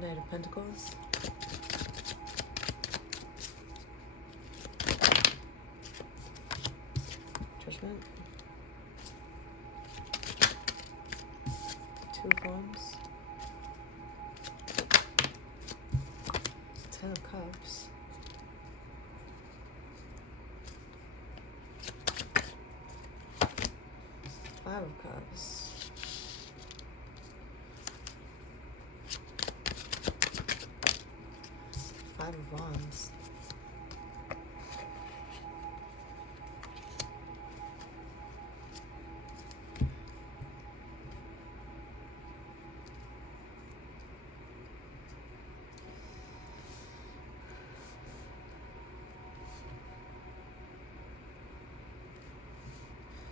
Knight of Pentacles. Judgment. Two of Wands. Ten of Cups. Five of Cups. Five of Wands.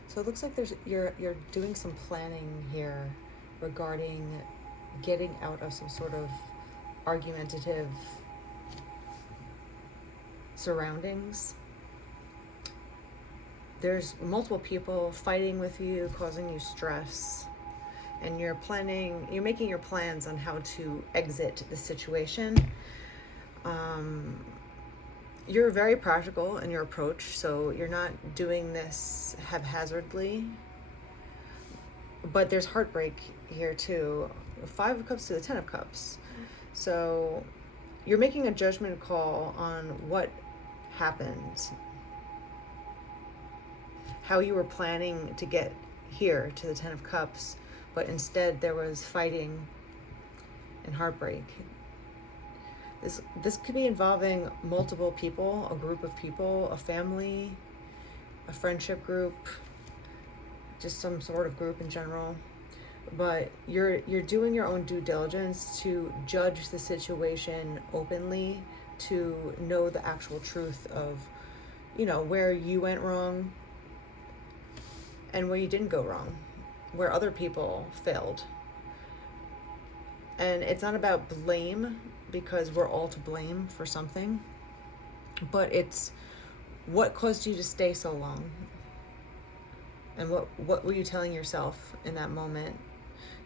So it looks like you're doing some planning here regarding getting out of some sort of argumentative surroundings. There's multiple people fighting with you, causing you stress, and you're making your plans on how to exit the situation. You're very practical in your approach, so you're not doing this haphazardly. But there's heartbreak here too. Five of Cups to the Ten of Cups. So you're making a judgment call on what happened, how you were planning to get here to the Ten of Cups, but instead there was fighting and heartbreak. This could be involving multiple people, a group of people, a family, a friendship group, just some sort of group in general. But you're doing your own due diligence to judge the situation openly, to know the actual truth of, where you went wrong and where you didn't go wrong, where other people failed. And it's not about blame, because we're all to blame for something, but it's what caused you to stay so long, and what were you telling yourself in that moment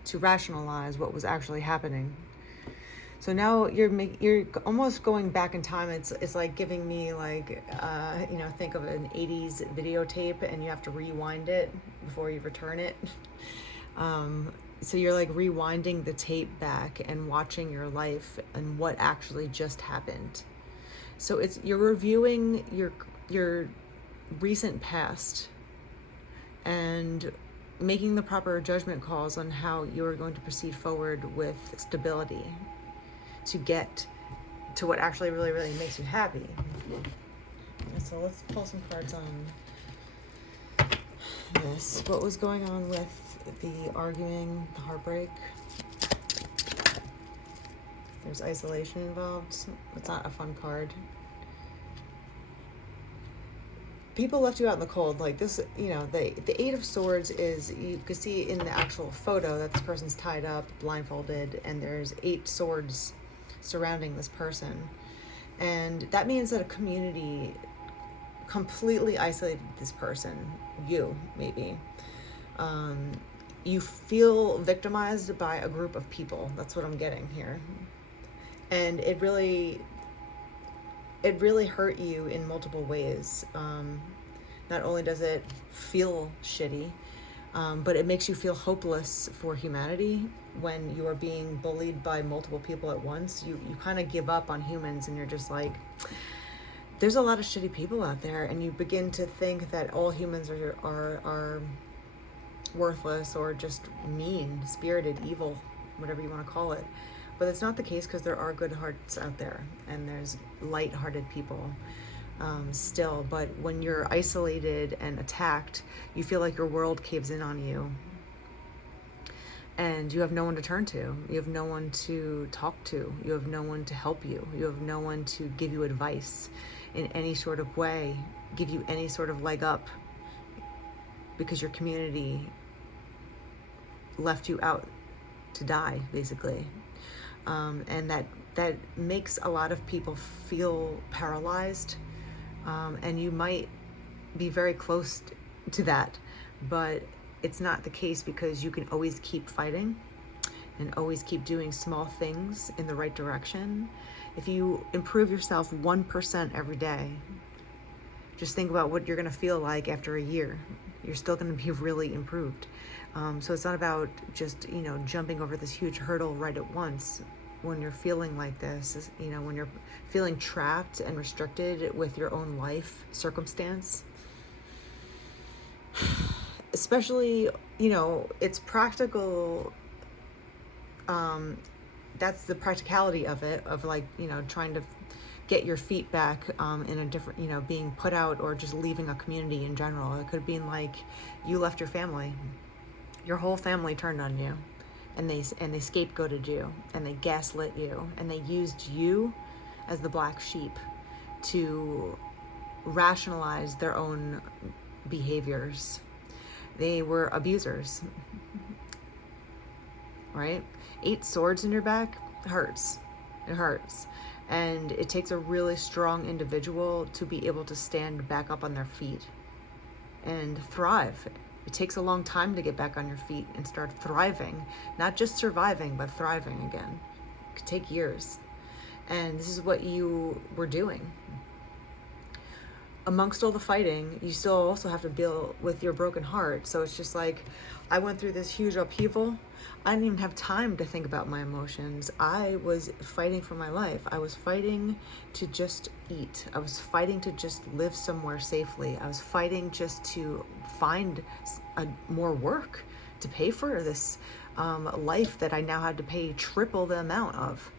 to rationalize what was actually happening. So now you're almost going back in time. It's like giving me think of an 80s videotape and you have to rewind it before you return it. So you're like rewinding the tape back and watching your life and what actually just happened. So you're reviewing your recent past and making the proper judgment calls on how you're going to proceed forward with stability to get to what actually really, really makes you happy. So let's pull some cards on this. What was going on with the arguing, the heartbreak? There's isolation involved. It's not a fun card. People left you out in the cold. Like this, the Eight of Swords is, you can see in the actual photo that this person's tied up, blindfolded, and there's 8 swords surrounding this person. And that means that a community completely isolated this person, you maybe. You feel victimized by a group of people. That's what I'm getting here. And it really hurt you in multiple ways. Not only does it feel shitty, but it makes you feel hopeless for humanity. When you are being bullied by multiple people at once, you kind of give up on humans, and you're just like, there's a lot of shitty people out there, and you begin to think that all humans are worthless or just mean-spirited, evil, whatever you want to call it. But it's not the case, because there are good hearts out there, and there's light-hearted people still. But when you're isolated and attacked, you feel like your world caves in on you, and you have no one to turn to. You have no one to talk to. You have no one to help you. You have no one to give you advice in any sort of way, give you any sort of leg up, because your community left you out to die, basically. And that makes a lot of people feel paralyzed, and you might be very close to that, but it's not the case, because you can always keep fighting, and always keep doing small things in the right direction, if you improve yourself 1% every day, just think about what you're going to feel like after a year. You're still going to be really improved. So it's not about just, jumping over this huge hurdle right at once. When you're feeling like this, when you're feeling trapped and restricted with your own life circumstance, especially, it's practical. That's the practicality of it, of like, trying to get your feet back in a different, being put out, or just leaving a community in general. It could be like you left your family, your whole family turned on you, and they scapegoated you, and they gaslit you, and they used you as the black sheep to rationalize their own behaviors. They were abusers, right? 8 swords in your back hurts. It hurts. And it takes a really strong individual to be able to stand back up on their feet and thrive. It takes a long time to get back on your feet and start thriving, not just surviving, but thriving again. It could take years. And this is what you were doing. Amongst all the fighting, you still also have to deal with your broken heart. So it's just like, I went through this huge upheaval. I didn't even have time to think about my emotions. I was fighting for my life. I was fighting to just eat. I was fighting to just live somewhere safely. I was fighting just to find more work to pay for this life that I now had to pay triple the amount of.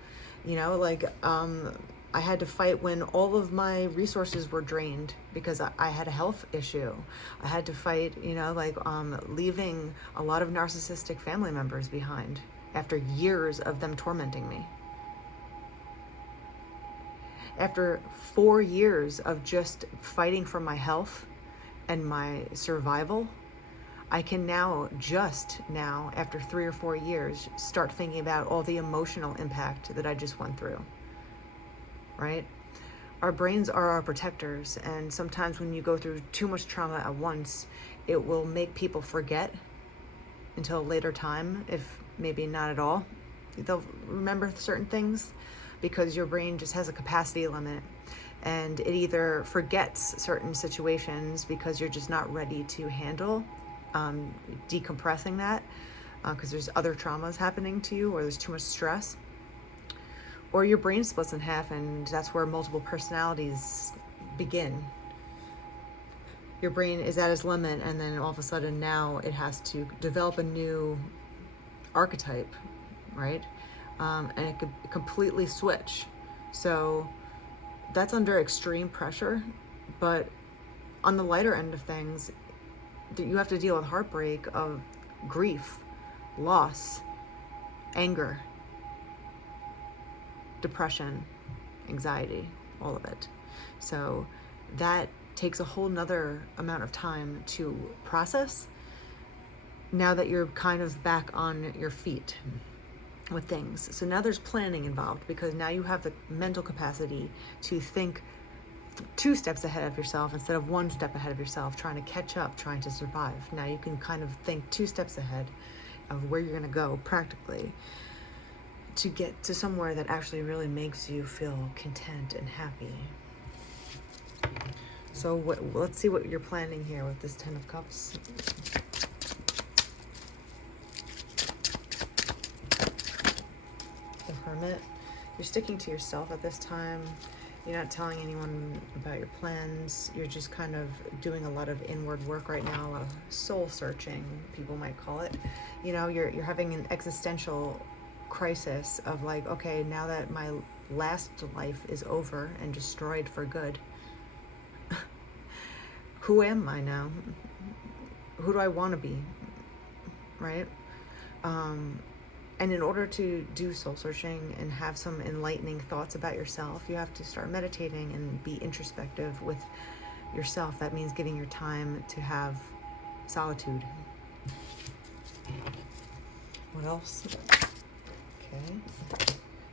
I had to fight when all of my resources were drained because I had a health issue. I had to fight, leaving a lot of narcissistic family members behind after years of them tormenting me. After 4 years of just fighting for my health and my survival, I can now, after 3 or 4 years, start thinking about all the emotional impact that I just went through. Right? Our brains are our protectors, and sometimes when you go through too much trauma at once, it will make people forget until a later time, if maybe not at all. They'll remember certain things because your brain just has a capacity limit, and it either forgets certain situations because you're just not ready to handle decompressing that because there's other traumas happening to you, or there's too much stress. Or your brain splits in half, and that's where multiple personalities begin. Your brain is at its limit, and then all of a sudden now it has to develop a new archetype, right? And it could completely switch. So that's under extreme pressure. But on the lighter end of things, you have to deal with heartbreak, of grief, loss, anger, depression, anxiety, all of it. So that takes a whole nother amount of time to process now that you're kind of back on your feet with things. So now there's planning involved, because now you have the mental capacity to think 2 steps ahead of yourself instead of 1 step ahead of yourself, trying to catch up, trying to survive. Now you can kind of think 2 steps ahead of where you're going to go practically, to get to somewhere that actually really makes you feel content and happy. So let's see what you're planning here with this 10 of Cups. The Hermit. You're sticking to yourself at this time. You're not telling anyone about your plans. You're just kind of doing a lot of inward work right now, a lot of soul searching, people might call it. You're having an existential crisis of like, okay, now that my last life is over and destroyed for good, who am I now? Who do I want to be? Right? And in order to do soul searching and have some enlightening thoughts about yourself, you have to start meditating and be introspective with yourself. That means giving your time to have solitude. What else? Okay.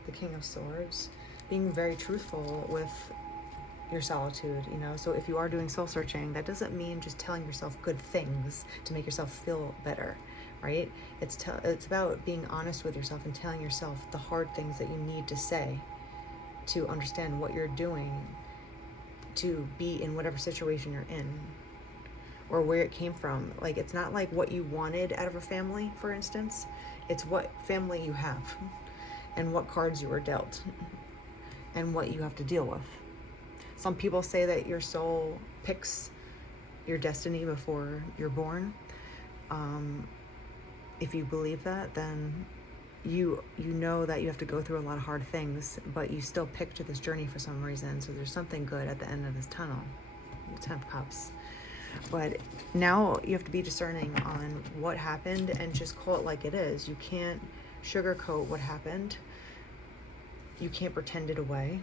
The King of Swords. Being very truthful with your solitude, So if you are doing soul searching, that doesn't mean just telling yourself good things to make yourself feel better, right? It's about being honest with yourself and telling yourself the hard things that you need to say to understand what you're doing to be in whatever situation you're in or where it came from. Like, it's not like what you wanted out of a family, for instance. It's what family you have and what cards you were dealt and what you have to deal with. Some people say that your soul picks your destiny before you're born. If you believe that, then you know that you have to go through a lot of hard things, but you still picked this journey for some reason. So there's something good at the end of this tunnel, the 10 of Cups. But now you have to be discerning on what happened and just call it like it is. You can't sugarcoat what happened. You can't pretend it away.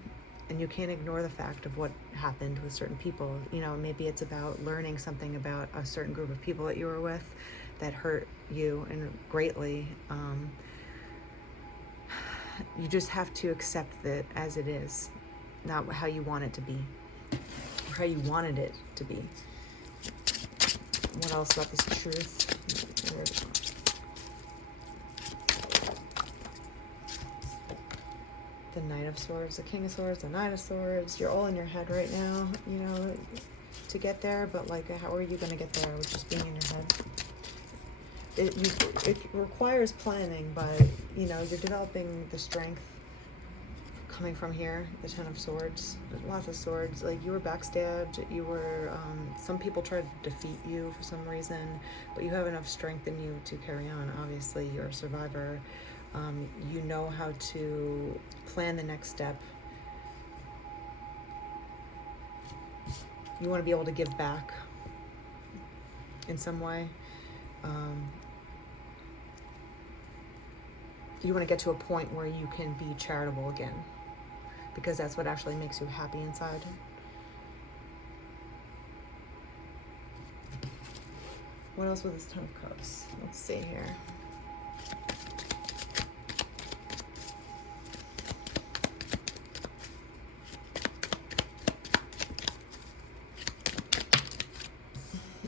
And you can't ignore the fact of what happened with certain people. You know, maybe it's about learning something about a certain group of people that you were with that hurt you and greatly. You just have to accept it as it is, not how you want it to be, or how you wanted it to be. What else about this truth? The Knight of Swords, the King of Swords, the Knight of Swords. You're all in your head right now, you know, to get there, but like, how are you going to get there with just being in your head? It requires planning, but, you know, you're developing the strength coming from here, the 10 of Swords, lots of swords. Like, you were backstabbed, you were, some people tried to defeat you for some reason, but you have enough strength in you to carry on. Obviously, you're a survivor. You know how to plan the next step. You want to be able to give back in some way. You want to get to a point where you can be charitable again, because that's what actually makes you happy inside. What else with this 10 of Cups? Let's see here.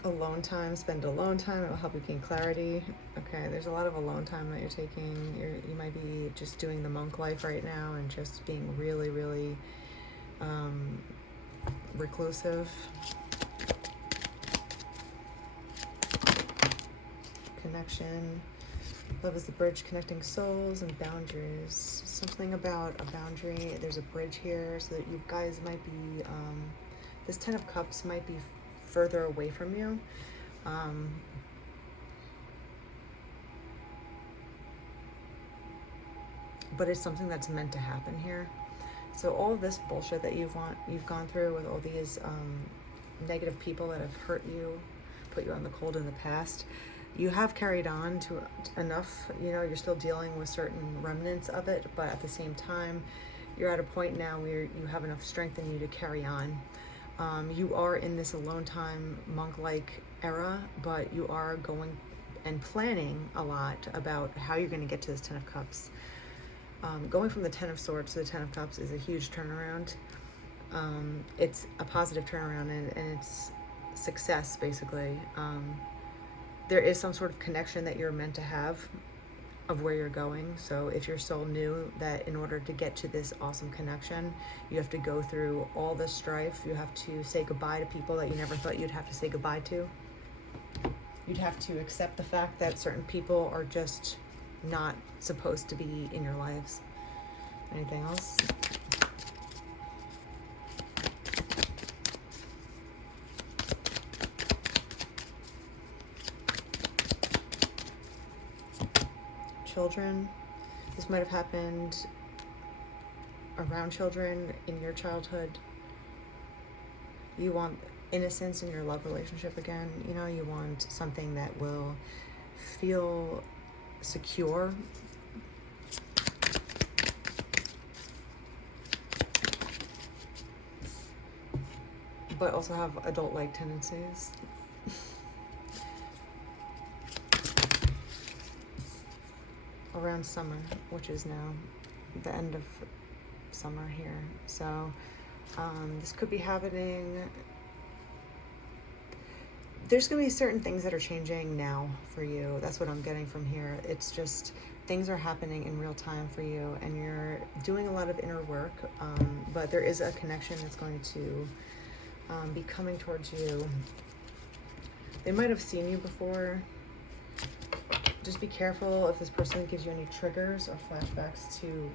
Alone time, spend alone time. It will help you gain clarity. Okay, there's a lot of alone time that you're taking. You might be just doing the monk life right now and just being really, really reclusive. Connection. Love is the bridge connecting souls and boundaries. Something about a boundary. There's a bridge here, so that you guys might be, this 10 of Cups might be further away from you. But it's something that's meant to happen here. So all of this bullshit that you've gone through with all these negative people that have hurt you, put you on the cold in the past, you have carried on to enough. You know, you're still dealing with certain remnants of it, but at the same time, you're at a point now where you have enough strength in you to carry on. You are in this alone time, monk-like era, but you are going and planning a lot about how you're going to get to this 10 of Cups. Going from the 10 of Swords to the 10 of Cups is a huge turnaround. It's a positive turnaround, and it's success, basically. There is some sort of connection that you're meant to have of where you're going. So if your soul knew that in order to get to this awesome connection, you have to go through all this strife, you have to say goodbye to people that you never thought you'd have to say goodbye to. You'd have to accept the fact that certain people are just not supposed to be in your lives. Anything else? Children. This might have happened around children in your childhood. You want innocence in your love relationship again. You know, you want something that will feel secure. But also have adult-like tendencies. Around summer, which is now the end of summer here. So this could be happening. there's going to be certain things that are changing now for you. That's what I'm getting from here. It's just things are happening in real time for you, and you're doing a lot of inner work, but there is a connection that's going to be coming towards you. They might have seen you before. Just be careful if this person gives you any triggers or flashbacks to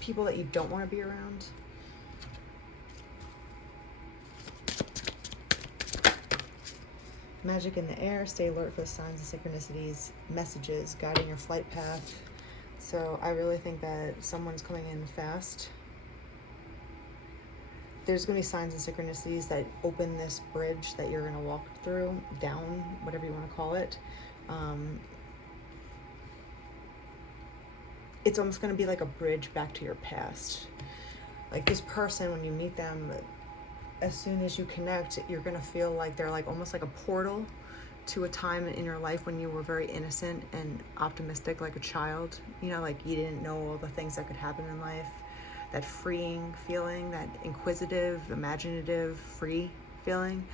people that you don't want to be around. Magic in the air. Stay alert for the signs and synchronicities, messages guiding your flight path. So I really think that someone's coming in fast. There's going to be signs and synchronicities that open this bridge that you're going to walk through, down, whatever you want to call it. It's almost going to be like a bridge back to your past. Like this person, when you meet them, as soon as you connect, you're going to feel like they're like almost like a portal to a time in your life when you were very innocent and optimistic, like a child. You know, like you didn't know all the things that could happen in life. That freeing feeling, that inquisitive, imaginative, free feeling.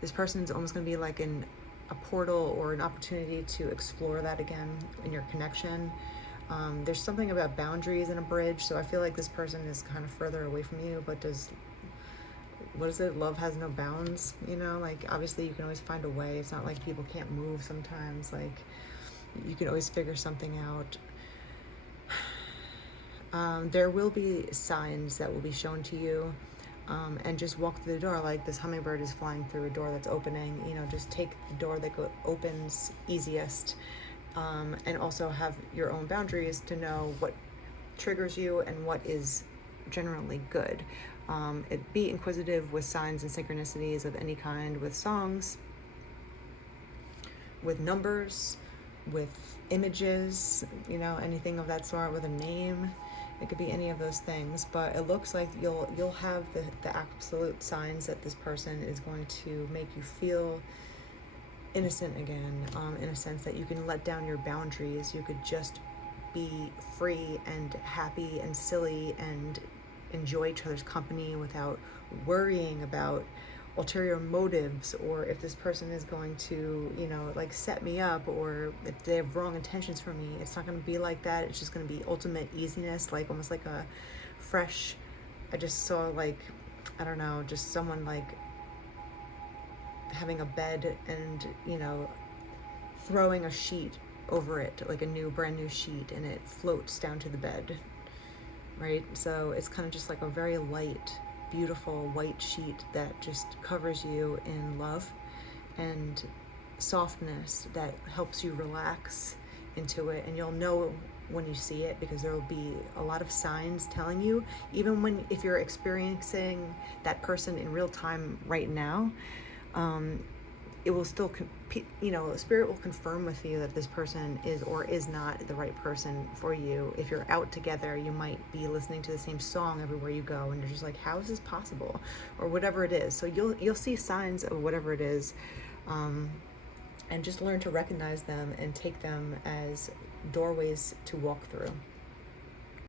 This person's almost going to be like a portal or an opportunity to explore that again in your connection. There's something about boundaries in a bridge, so I feel like this person is kind of further away from you, but what is it? Love has no bounds, you know? Like, obviously you can always find a way. It's not like people can't move sometimes. Like, you can always figure something out. There will be signs that will be shown to you, and just walk through the door like this hummingbird is flying through a door that's opening. You know, just take the door that opens easiest, and also have your own boundaries to know what triggers you and what is generally good. Be inquisitive with signs and synchronicities of any kind, with songs, with numbers, with images, you know, anything of that sort, with a name. It could be any of those things, but it looks like you'll have the absolute signs that this person is going to make you feel innocent again, in a sense that you can let down your boundaries. You could just be free and happy and silly and enjoy each other's company without worrying about ulterior motives, or if this person is going to, you know, like set me up, or if they have wrong intentions for me. It's not going to be like that. It's just going to be ultimate easiness, like almost like a fresh, I just saw like, I don't know, just someone like having a bed and, you know, throwing a sheet over it, like a brand new sheet, and it floats down to the bed, right? So it's kind of just like a very light, beautiful white sheet that just covers you in love and softness that helps you relax into it. And you'll know when you see it, because there will be a lot of signs telling you, even if you're experiencing that person in real time right now, it will still, you know, spirit will confirm with you that this person is or is not the right person for you. If you're out together, you might be listening to the same song everywhere you go, and you're just like, how is this possible? Or whatever it is. So you'll see signs of whatever it is, and just learn to recognize them and take them as doorways to walk through.